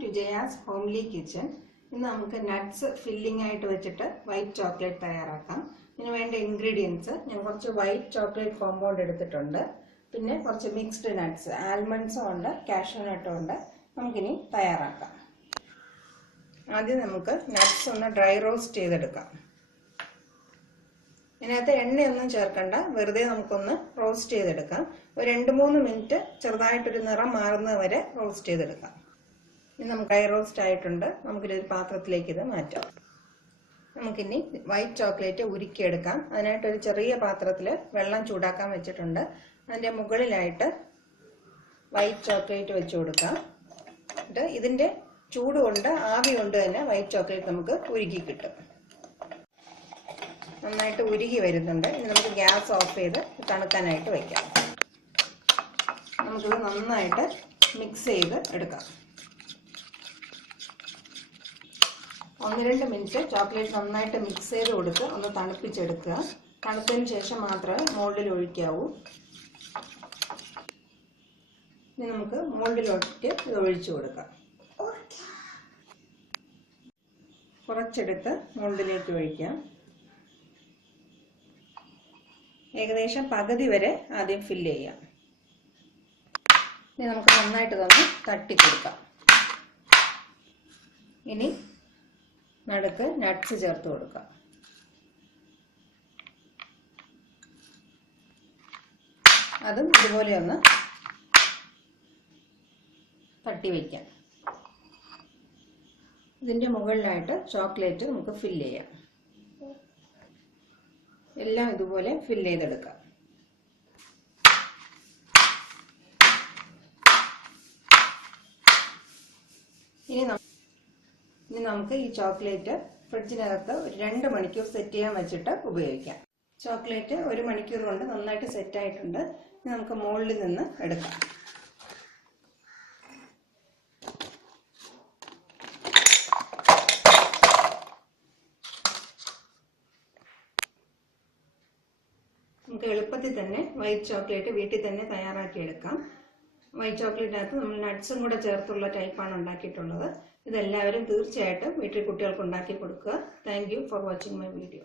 Welcome to Jaya's Homely Kitchen. ഇന്ന് നമുക്ക് nuts filling ആയിട്ട് വെച്ചിട്ട് വൈറ്റ് ചോക്ലേറ്റ് തയ്യാറാക്കാം. ഇതിന് വേണ്ട ഇൻഗ്രീഡിയൻസ് ഞാൻ കുറച്ച് വൈറ്റ് ചോക്ലേറ്റ് കോമ്പൗണ്ട് എടുത്തിട്ടുണ്ട്. പിന്നെ കുറച്ച് മിക്സ്ഡ് നട്ട്സ്, ആൽമണ്ട്സും ഉണ്ട്, കാഷ്യൂ നട്ടും ഉണ്ട്. നമുക്കിനി തയ്യാറാക്കാം. ആദ്യം നമുക്ക് നട്ട്സ് ഒന്ന് ഡ്രൈ റോസ്റ്റ് ചെയ്തെടുക്കാം. ഇതിനകത്ത് എണ്ണയൊന്നും ചേർക്കണ്ട, വെറുതെ നമുക്കൊന്ന് റോസ്റ്റ് ചെയ്തെടുക്കാം. ഒരു 2-3 മിനിറ്റ് ചെറുതായിട്ടൊരു നിറം മാറുന്നത് വരെ റോസ്റ്റ് ചെയ്തെടുക്കാം. ഇനി നമുക്ക് ഡ്രൈ റോസ്റ്റ് ആയിട്ടുണ്ട്. നമുക്കിതൊരു പാത്രത്തിലേക്ക് ഇത് മാറ്റാം. നമുക്കിനി വൈറ്റ് ചോക്ലേറ്റ് ഉരുക്കിയെടുക്കാം. അതിനായിട്ടൊരു ചെറിയ പാത്രത്തിൽ വെള്ളം ചൂടാക്കാൻ വെച്ചിട്ടുണ്ട്. അതിൻ്റെ മുകളിലായിട്ട് വൈറ്റ് ചോക്ലേറ്റ് വെച്ച് കൊടുക്കാം. എന്നിട്ട് ഇതിൻ്റെ ചൂട് കൊണ്ട്, ആവി കൊണ്ട് തന്നെ വൈറ്റ് ചോക്ലേറ്റ് നമുക്ക് ഉരുക്കി കിട്ടും. നന്നായിട്ട് ഉരുകി വരുന്നുണ്ട്. ഇനി നമുക്ക് ഗ്യാസ് ഓഫ് ചെയ്ത് തണുക്കാനായിട്ട് വയ്ക്കാം. നമുക്കിത് നന്നായിട്ട് മിക്സ് ചെയ്ത് എടുക്കാം. 1-2 മിനിറ്റ് ചോക്ലേറ്റ് നന്നായിട്ട് മിക്സ് ചെയ്ത് കൊടുത്ത് ഒന്ന് തണുപ്പിച്ചെടുക്കുക. തണുത്തതിന് ശേഷം മാത്രമേ മോൾഡിൽ ഒഴിക്കാവൂ. ഇനി നമുക്ക് മോൾഡിലോട്ട് ഇത് ഒഴിച്ചു കൊടുക്കാം. കുറച്ചെടുത്ത് മോൾഡിലേക്ക് ഒഴിക്കാം. ഏകദേശം പകുതി വരെ ആദ്യം ഫില്ല് ചെയ്യാം. ഇനി നമുക്ക് നന്നായിട്ട് തന്നെ തട്ടിക്കൊടുക്കാം. ഇനി നടുക്ക് നട്ട്സ് ചേർത്ത് കൊടുക്കാം. അതും ഇതുപോലെ ഒന്ന് തട്ടി വയ്ക്കാം. ഇതിൻ്റെ മുകളിലായിട്ട് ചോക്ലേറ്റ് നമുക്ക് ഫില്ല് ചെയ്യാം. എല്ലാം ഇതുപോലെ ഫില്ല് ചെയ്തെടുക്കാം. ഇനി നമുക്ക് ഈ ചോക്ലേറ്റ് ഫ്രിഡ്ജിനകത്ത് ഒരു 2 മണിക്കൂർ സെറ്റ് ചെയ്യാൻ വെച്ചിട്ട് ഉപയോഗിക്കാം. ചോക്ലേറ്റ് 1 മണിക്കൂർ കൊണ്ട് നന്നായിട്ട് സെറ്റ് ആയിട്ടുണ്ട്. ഇനി നമുക്ക് മോൾഡിൽ നിന്ന് എടുക്കാം. നമുക്ക് എളുപ്പത്തിൽ തന്നെ വൈറ്റ് ചോക്ലേറ്റ് വീട്ടിൽ തന്നെ തയ്യാറാക്കിയെടുക്കാം. വൈറ്റ് ചോക്ലേറ്റിനകത്ത് നമ്മൾ നട്ട്സും കൂടെ ചേർത്തുള്ള ടൈപ്പാണ് ഉണ്ടാക്കിയിട്ടുള്ളത്. ഇതെല്ലാവരും തീർച്ചയായിട്ടും വീട്ടിൽ കുട്ടികൾക്ക് ഉണ്ടാക്കി കൊടുക്കുക. Thank you for watching my video.